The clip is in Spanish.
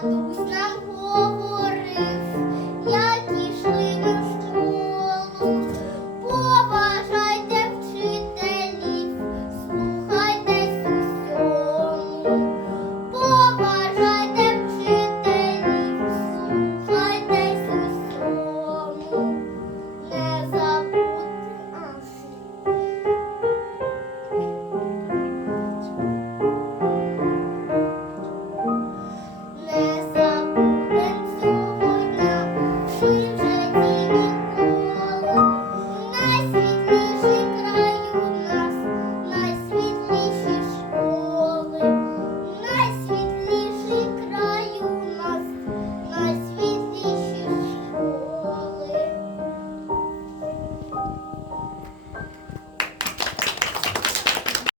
tu